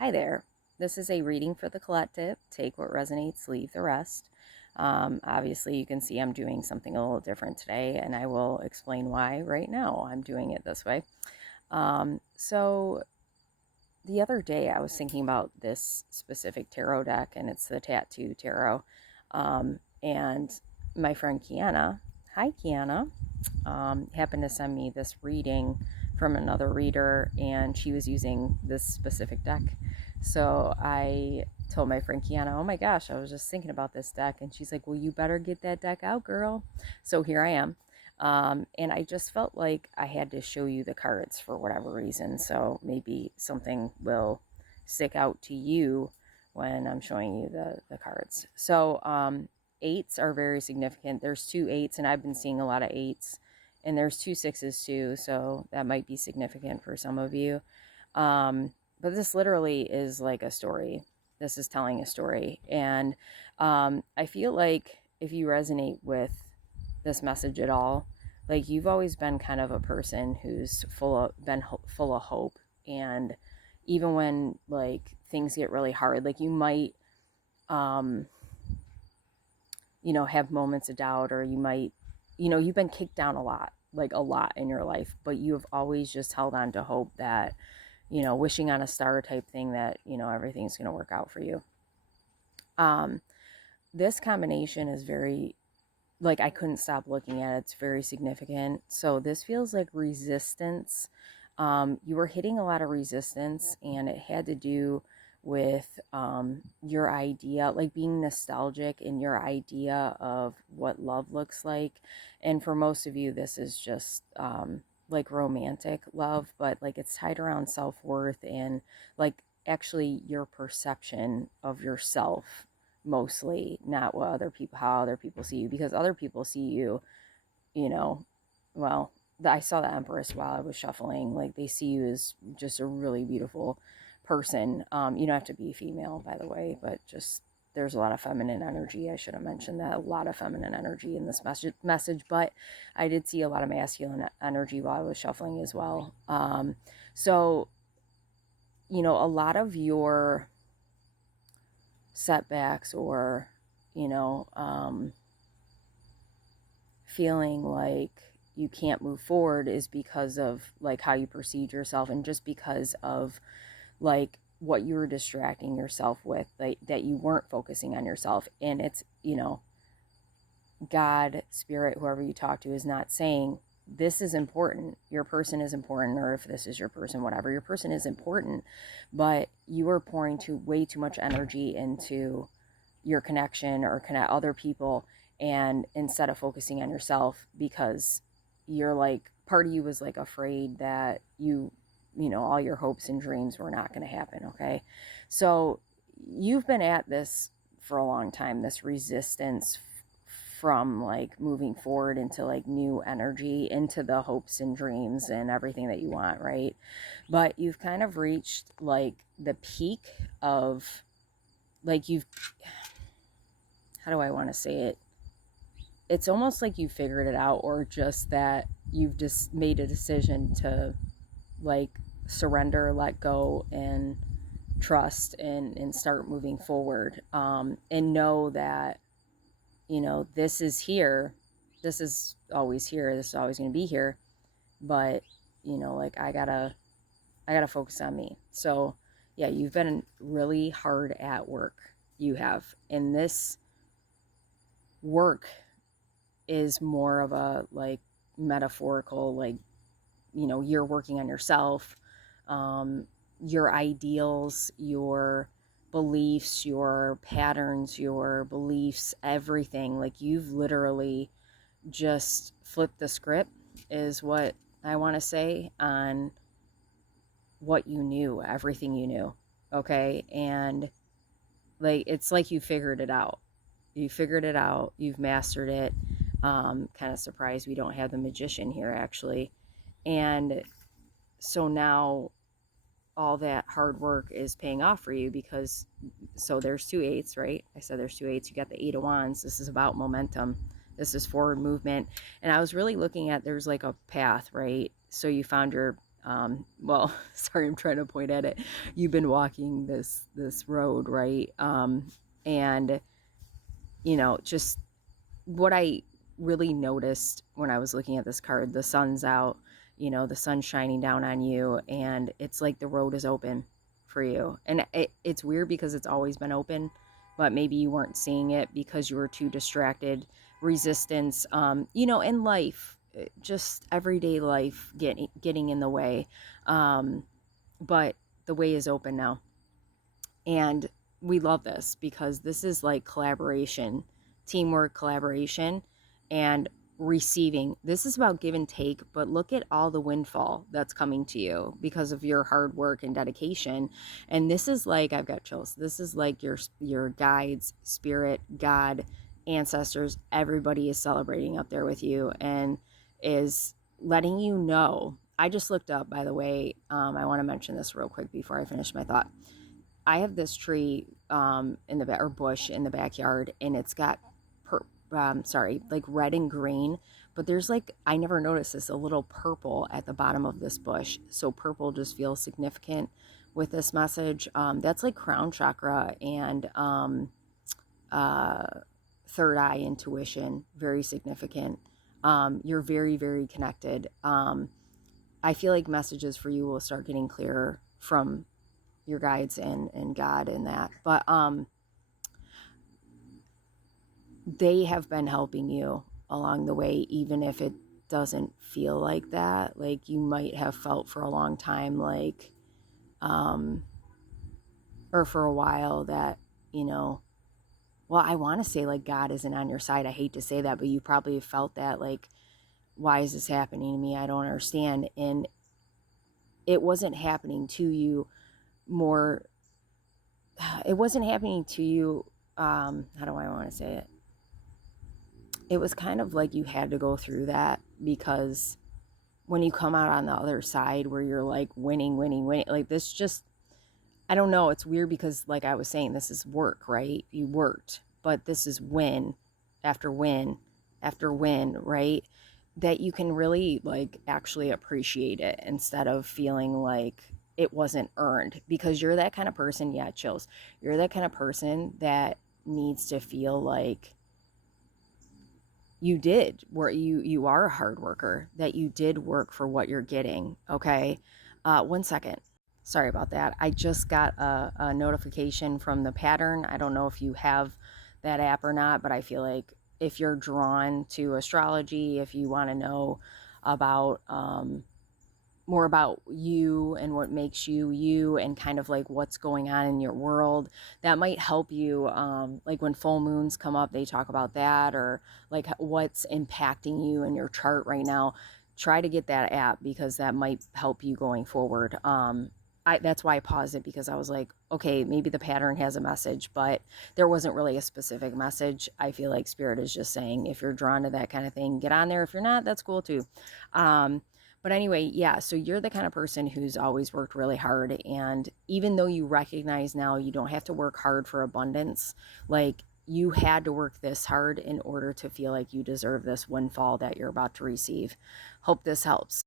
Hi there. This is a reading for the collective. Take what resonates, leave the rest. Obviously, you can see I'm doing something a little different today, and I will explain why right now I'm doing it this way. So, the other day I was thinking about this specific tarot deck, and it's the Tattoo Tarot. And my friend Kiana, hi Kiana, happened to send me this reading from another reader, and she was using this specific deck. So I told my friend Kiana, oh my gosh, I was just thinking about this deck. And she's like, well, you better get that deck out, girl. So here I am. And I just felt like I had to show you the cards for whatever reason. So maybe something will stick out to you when I'm showing you the cards. So eights are very significant. There's 2 8s, and I've been seeing a lot of 8s. And there's 2 6s too, so that might be significant for some of you. But this literally is like a story. This is telling a story. And I feel like if you resonate with this message at all, like you've always been kind of a person who's full of hope. And even when like things get really hard, like you might, have moments of doubt, or you might, you've been kicked down a lot, like a lot in your life, but you have always just held on to hope that, wishing on a star type thing that, everything's going to work out for you. This combination is very, like, I couldn't stop looking at it. It's very significant. So this feels like resistance. You were hitting a lot of resistance, and it had to do with your idea, like being nostalgic in your idea of what love looks like. And for most of you, this is just like romantic love, but like it's tied around self-worth and like actually your perception of yourself, mostly, not what how other people see you, because other people see you, you know, well, I saw the Empress while I was shuffling. Like they see you as just a really beautiful person. You don't have to be female, by the way, but just there's a lot of feminine energy. I should have mentioned that, a lot of feminine energy in this message, but I did see a lot of masculine energy while I was shuffling as well. So, a lot of your setbacks, or, feeling like you can't move forward is because of like how you perceive yourself, and just because of like what you were distracting yourself with, like that you weren't focusing on yourself. And it's, God, spirit, whoever you talk to, is not saying this is important, your person is important, or if this is your person, whatever, your person is important, but you are pouring way too much energy into your connection or connect other people, and instead of focusing on yourself, because you're like, part of you was like afraid that all your hopes and dreams were not going to happen. Okay. So you've been at this for a long time, this resistance from like moving forward into like new energy, into the hopes and dreams and everything that you want. Right. But you've kind of reached like the peak of like how do I want to say it? It's almost like you figured it out, or just that you've just made a decision to like surrender, let go, and trust, and start moving forward, and know that this is here, this is always here, this is always going to be here, but like I gotta focus on me. So yeah, you've been really hard at work, you have, and this work is more of a like metaphorical, like you're working on yourself, your ideals, your beliefs, your patterns, your beliefs, everything. Like you've literally just flipped the script, is what I want to say, on what you knew, everything you knew. Okay. And like, it's like you figured it out. You figured it out. You've mastered it. Kind of surprised we don't have the magician here, actually. And so now all that hard work is paying off for you, because so there's 2 8s, right? I said there's 2 8s. You got the 8 of Wands. This is about momentum. This is forward movement. And I was really looking at, there's like a path, right? So you found your well, sorry, I'm trying to point at it. You've been walking this road, right? And just what I really noticed when I was looking at this card, the sun's out, the sun's shining down on you, and it's like the road is open for you. And it's weird because it's always been open, but maybe you weren't seeing it because you were too distracted. Resistance, in life, just everyday life getting in the way. But the way is open now. And we love this because this is like collaboration, teamwork, collaboration, and receiving. This is about give and take, but look at all the windfall that's coming to you because of your hard work and dedication. And this is like, I've got chills. This is like your guides, spirit, God, ancestors, everybody is celebrating up there with you and is letting you know. I just looked up, by the way. I want to mention this real quick before I finish my thought. I have this tree in the or bush in the backyard, and it's got like red and green, but there's like, I never noticed this, a little purple at the bottom of this bush. So purple just feels significant with this message. That's like crown chakra and third eye intuition, very significant. You're very, very connected. I feel like messages for you will start getting clearer from your guides and God in that. But they have been helping you along the way, even if it doesn't feel like that. Like you might have felt for a long time, like, or for a while that, well, I want to say like God isn't on your side. I hate to say that, but you probably have felt that, like, why is this happening to me? I don't understand. And it wasn't happening to you more. It wasn't happening to you. How do I want to say it? It was kind of like you had to go through that, because when you come out on the other side where you're like winning, like this just, I don't know. It's weird because, like I was saying, this is work, right? You worked, but this is win after win after win, right? That you can really like actually appreciate it instead of feeling like it wasn't earned, because you're that kind of person. Yeah, chills. You're that kind of person that needs to feel like you did, where you are a hard worker, that you did work for what you're getting. Okay. 1 second. Sorry about that. I just got a notification from the Pattern. I don't know if you have that app or not, but I feel like if you're drawn to astrology, if you want to know about more about you and what makes you you, and kind of like what's going on in your world, that might help you. Like when full moons come up, they talk about that, or like what's impacting you in your chart right now. Try to get that app, because that might help you going forward. That's why I paused it, because I was like, okay, maybe the Pattern has a message, but there wasn't really a specific message. I feel like Spirit is just saying, if you're drawn to that kind of thing, get on there. If you're not, that's cool too. But anyway, yeah, so you're the kind of person who's always worked really hard. And even though you recognize now you don't have to work hard for abundance, like you had to work this hard in order to feel like you deserve this windfall that you're about to receive. Hope this helps.